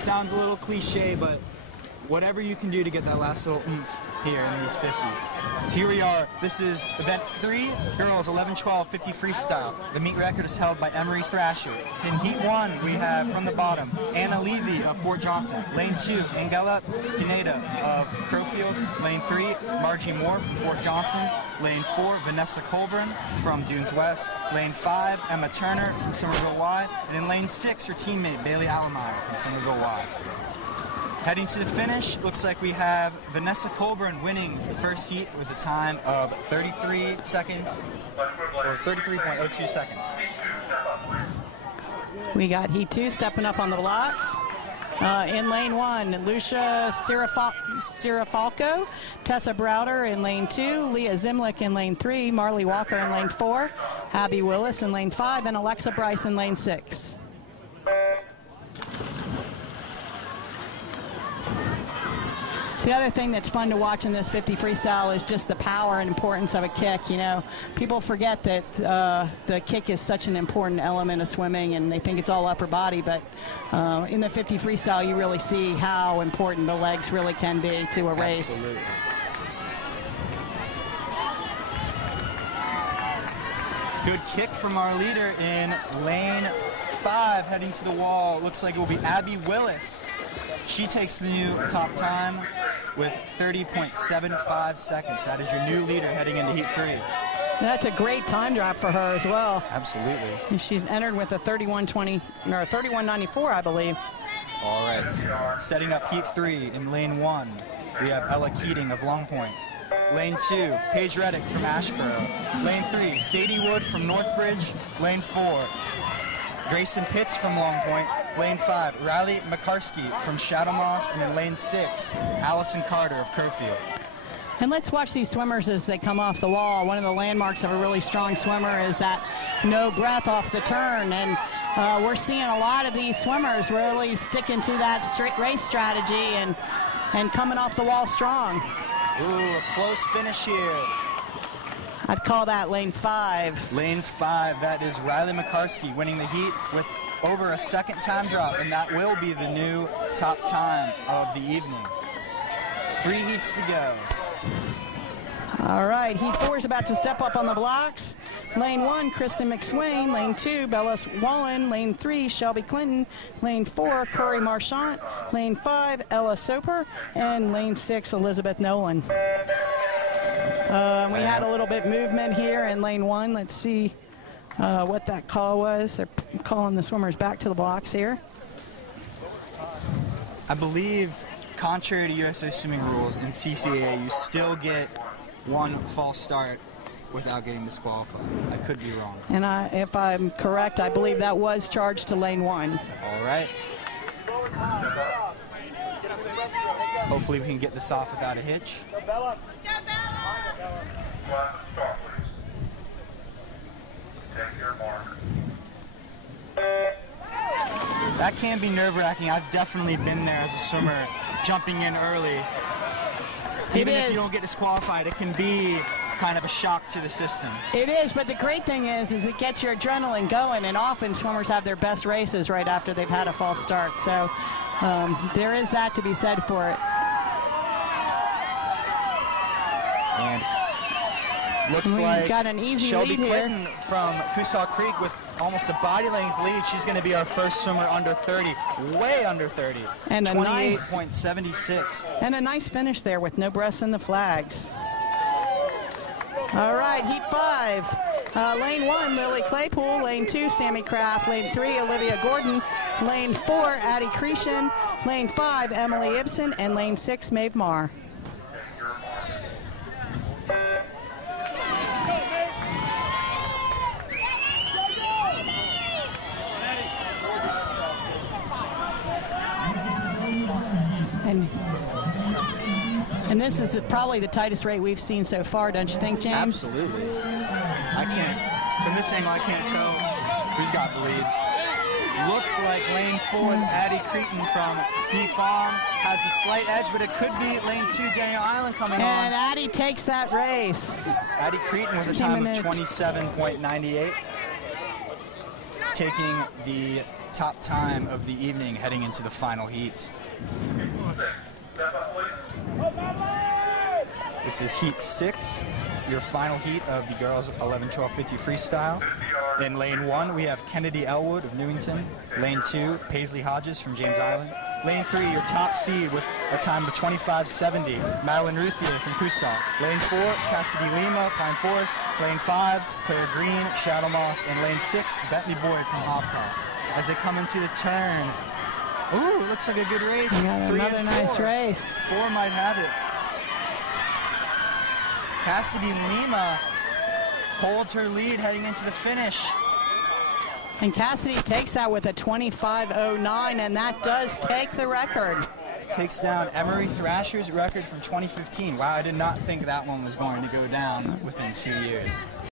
Sounds a little cliche, but whatever you can do to get that last little oomph here in these 50s. So here we are. This is event 3, girls 11-12 50 freestyle. The meet record is held by Emery Thrasher. In heat 1, we have from the bottom Anna Levy of Fort Johnson. Lane 2, Angela Pineda of Crowfield. Lane 3, Margie Moore from Fort Johnson. Lane 4, Vanessa Colburn from Dunes West. Lane 5, Emma Turner from Somerville Y. And in lane 6, her teammate Bailey Allemeyer from Somerville Y. Heading to the finish, looks like we have Vanessa Colburn winning the first heat with a time of 33 seconds, or 33.02 seconds. We got heat 2 stepping up on the blocks. In lane 1, Lucia Cirafalco, Tessa Browder in lane 2, Leah Zimlick in lane 3, Marley Walker in lane 4, Abby Willis in lane 5, and Alexa Bryce in lane 6. The other thing that's fun to watch in this 50 freestyle is just the power and importance of a kick. You know, people forget that the kick is such an important element of swimming, and they think it's all upper body, but in the 50 freestyle you really see how important the legs really can be to a race. Absolutely. Good kick from our leader in lane 5, heading to the wall. Looks like it will be Abby Willis. She takes the new top time with 30.75 seconds. That is your new leader heading into heat 3. That's a great time drop for her as well. Absolutely. And she's entered with a 31:20 or 31:94, I believe. All right. Setting up heat 3 in lane 1, we have Ella Keating of Long Point. Lane 2, Paige Reddick from Ashboro. Lane 3, Sadie Wood from Northbridge. Lane 4, Grayson Pitts from Long Point. Lane 5, Riley McCarskey from Shadow Moss. And in lane 6, Allison Carter of Crowfield. And let's watch these swimmers as they come off the wall. One of the landmarks of a really strong swimmer is that no breath off the turn. And we're seeing a lot of these swimmers really sticking to that straight race strategy and coming off the wall strong. Ooh, a close finish here. I'd call that lane 5. Lane 5, that is Riley McCarskey winning the heat with over a second time drop, and that will be the new top time of the evening. 3 heats to go. All right, heat 4 is about to step up on the blocks. Lane 1, Kristen McSwain. Lane 2, Bella Wallen. Lane 3, Shelby Clinton. Lane 4, Curry Marchant. Lane 5, Ella Soper. And lane 6, Elizabeth Nolan. We had a little bit movement here in lane 1. Let's see what that call was. They're calling the swimmers back to the blocks here. I believe, contrary to USA swimming rules in CCAA, you still get 1 false start without getting disqualified. I could be wrong. And if I'm correct, I believe that was charged to lane 1. All right. Hopefully we can get this off without a hitch. That can be nerve-wracking. I've definitely been there as a swimmer, jumping in early. Even if you don't get disqualified, it can be kind of a shock to the system. It is, but the great thing is it gets your adrenaline going, and often swimmers have their best races right after they've had a false start. So there is that to be said for it. And looks like got an easy Shelby lead Clinton here from Coosaw Creek with almost a body length lead. She's going to be our first swimmer under 30, way under 30. And 28.76. And a nice finish there with no breaths in the flags. All right, heat 5. Lane 1, Lily Claypool. Lane 2, Sammy Kraft. Lane 3, Olivia Gordon. Lane 4, Addie Cretion. Lane 5, Emily Ibsen. And lane 6, Maeve Marr. And this is probably the tightest rate we've seen so far, don't you think, James? Absolutely. I can't, from this angle, I can't tell who's got the lead. Looks like lane 4, Addie Cretin from Sneak Farm has the slight edge, but it could be lane 2, Daniel Island coming on. And Addie takes that race. Addie Cretin with a time of 27.98. Taking the top time of the evening heading into the final heat. This is heat 6, your final heat of the girls 11-12-50 freestyle. In lane 1, we have Kennedy Elwood of Newington. Lane 2, Paisley Hodges from James Island. Lane 3, your top seed with a time of 25:70, Madeline Ruthier from Coosaw. Lane 4, Cassidy Lima, Pine Forest. Lane 5, Claire Green, Shadow Moss. And lane 6, Bentley Boyd from Hopcroft. As they come into the turn, ooh, looks like a good race. We got another nice race. 4 might have it. Cassidy Lima holds her lead heading into the finish. And Cassidy takes that with a 25:09, and that does take the record. Takes down Emery Thrasher's record from 2015. Wow, I did not think that one was going to go down within 2 years.